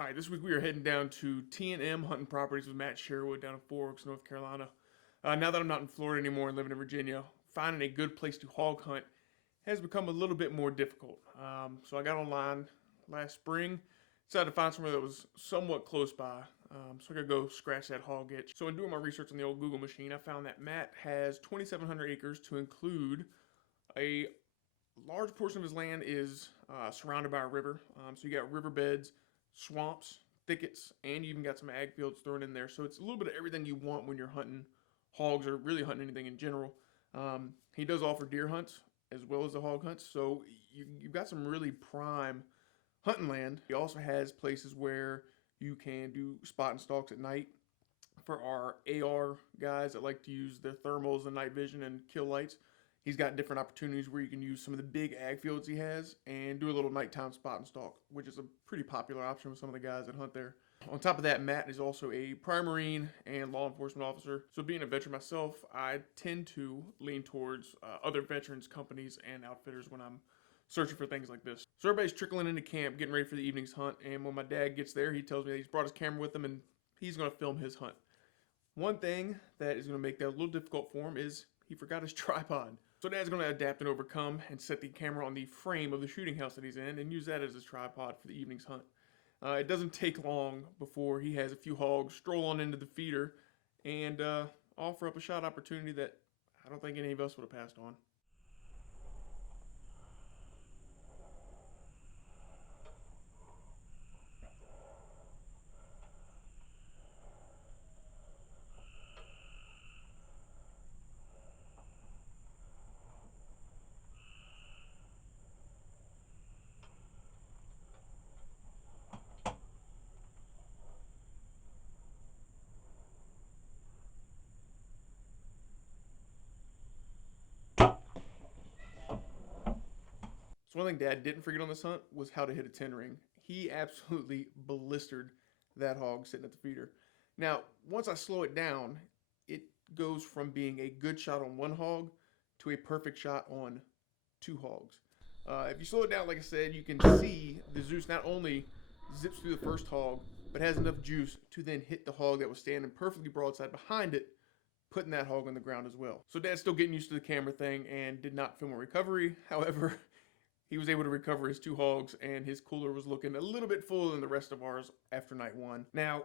All right, this week we are heading down to T&M Hunting Properties with Matt Sherwood down in Forks, North Carolina. Now that I'm not in Florida anymore and living in Virginia, finding a good place to hog hunt has become a little bit more difficult. So I got online last spring, decided to find somewhere that was somewhat close by. So I could go scratch that hog itch. So in doing my research on the old Google machine, I found that Matt has 2,700 acres to include a large portion of his land is surrounded by a river. So you got riverbeds, swamps, thickets, and you even got some ag fields thrown in there. So it's a little bit of everything you want when you're hunting hogs or really hunting anything in general. He does offer deer hunts as well as the hog hunts. So you've got some really prime hunting land. He also has places where you can do spot and stalks at night. For our AR guys that like to use their thermals and night vision and kill lights, he's got different opportunities where you can use some of the big ag fields he has and do a little nighttime spot and stalk, which is a pretty popular option with some of the guys that hunt there. On top of that, Matt is also a prior Marine and law enforcement officer. So being a veteran myself, I tend to lean towards other veterans companies and outfitters when I'm searching for things like this. So everybody's trickling into camp, getting ready for the evening's hunt. And when my dad gets there, he tells me that he's brought his camera with him and he's going to film his hunt. One thing that is going to make that a little difficult for him is he forgot his tripod. So Dad's going to adapt and overcome and set the camera on the frame of the shooting house that he's in and use that as his tripod for the evening's hunt. It doesn't take long before he has a few hogs stroll on into the feeder and offer up a shot opportunity that I don't think any of us would have passed on. So one thing Dad didn't forget on this hunt was how to hit a 10 ring. He absolutely blistered that hog sitting at the feeder. Now, once I slow it down, it goes from being a good shot on one hog to a perfect shot on two hogs. If you slow it down, like I said, you can see the Zeus not only zips through the first hog, but has enough juice to then hit the hog that was standing perfectly broadside behind it, putting that hog on the ground as well. So Dad's still getting used to the camera thing and did not film a recovery. However, he was able to recover his two hogs, and his cooler was looking a little bit fuller than the rest of ours after night one. Now,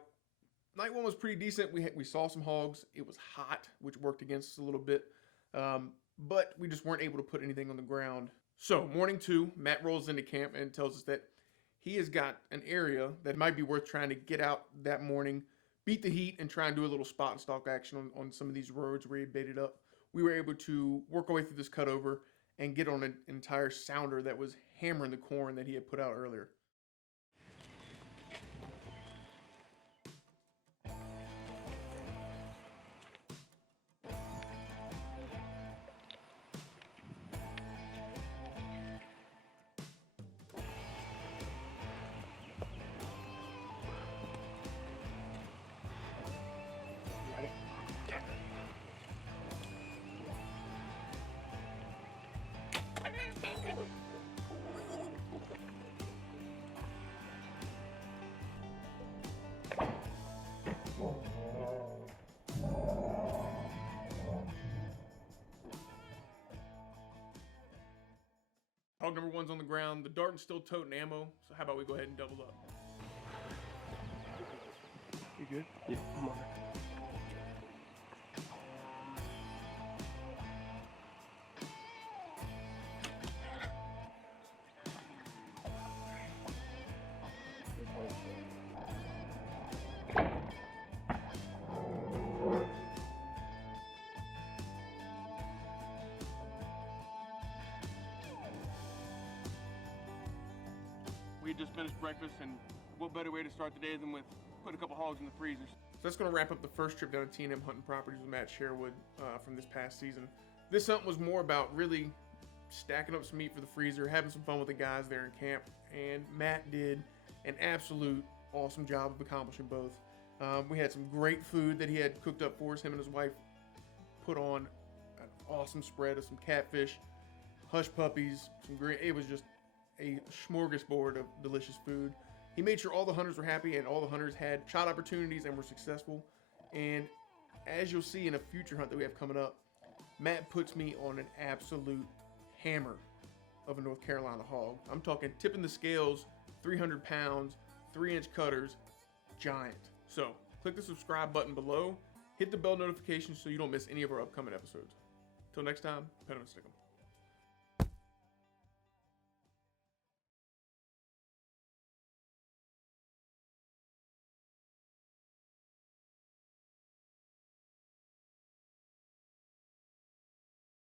night one was pretty decent. We saw some hogs. It was hot, which worked against us a little bit, but we just weren't able to put anything on the ground. So, morning two, Matt rolls into camp and tells us that he has got an area that might be worth trying to get out that morning, beat the heat, and try and do a little spot and stalk action on some of these roads where he baited up. We were able to work our way through this cutover and get on an entire sounder that was hammering the corn that he had put out earlier. Hog number one's on the ground. The Darton's still toting ammo, so how about we go ahead and double up? You good? Yeah, I'm on it. We had just finished breakfast, and what better way to start the day than with putting a couple hogs in the freezers. So that's going to wrap up the first trip down to T&M Hunting Properties with Matt Sherwood from this past season. This hunt was more about really stacking up some meat for the freezer, having some fun with the guys there in camp, and Matt did an absolute awesome job of accomplishing both. We had some great food that he had cooked up for us. Him and his wife put on an awesome spread of some catfish, hush puppies, some green. It was just a smorgasbord of delicious food. He made sure all the hunters were happy and all the hunters had shot opportunities and were successful. And as you'll see in a future hunt that we have coming up, Matt puts me on an absolute hammer of a North Carolina hog. I'm talking tipping the scales, 300 pounds, 3-inch cutters, giant. So click the subscribe button below, hit the bell notification so you don't miss any of our upcoming episodes. Till next time, pet 'em and stick 'em.